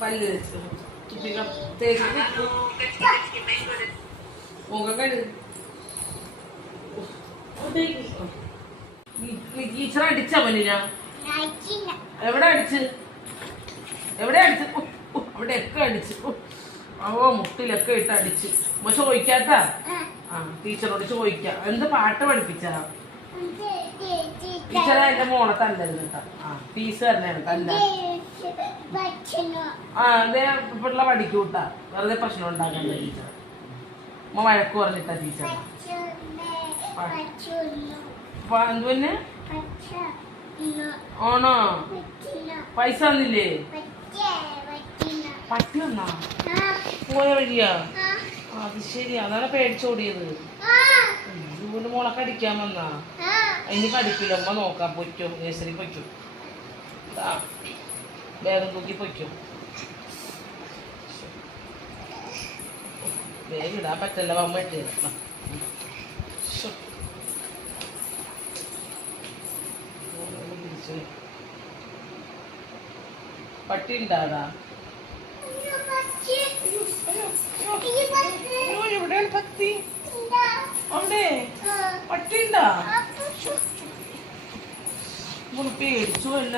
പല്ല് വെച്ചു തേച്ചിട്ട് മുഖം കഴുകു. ടീച്ചർ അടിച്ച മനിന എവിടെ അടിച്ച് അവിടെയൊക്കെ അടിച്ച് മുട്ടിലൊക്കെ ഇട്ട് അടിച്ച് ചോദിക്കാത്ത ടീച്ചറോട് ചോദിക്കാം. എന്ത് പാട്ട് പഠിപ്പിച്ചാ ടീച്ചറെ? എന്റെ മോളെ തല്ലരുത് കേട്ടോ. ഫീസ് തന്നെയാണ് തല്ല. അതേ ഇപ്പോഴുള്ള പഠിക്കൂട്ടാ, വെറുതെ പ്രശ്നം ഉണ്ടാക്കണ്ട ടീച്ചർ. വഴക്ക് പറഞ്ഞിട്ടാ ടീച്ചർ. പിന്നെ ആണോ? പൈസ തന്നില്ലേ? പട്ടി വന്നാ പോയ വഴിയാ? അത് ശരി, അതാണ് പേടിച്ചോടിയത്. ഇതുപോലെ മോളൊക്കെ അടിക്കാൻ വന്നാ? അതിന് കടിക്കില്ല. അമ്മ നോക്കാം. പൊയ്ക്കും, നേഴ്സറി പൊയ്ക്കും. വേഗം തൂക്കി പൊയ്ക്കും. വേഗം ഇടാൻ പറ്റല്ല. അമ്മ ഇട്ടത് പട്ടി ഉണ്ടാതാ? എവിടെയാണ് പത്തി? അവിടെ പട്ടി ഉണ്ടാ? പേടിച്ചു അല്ല.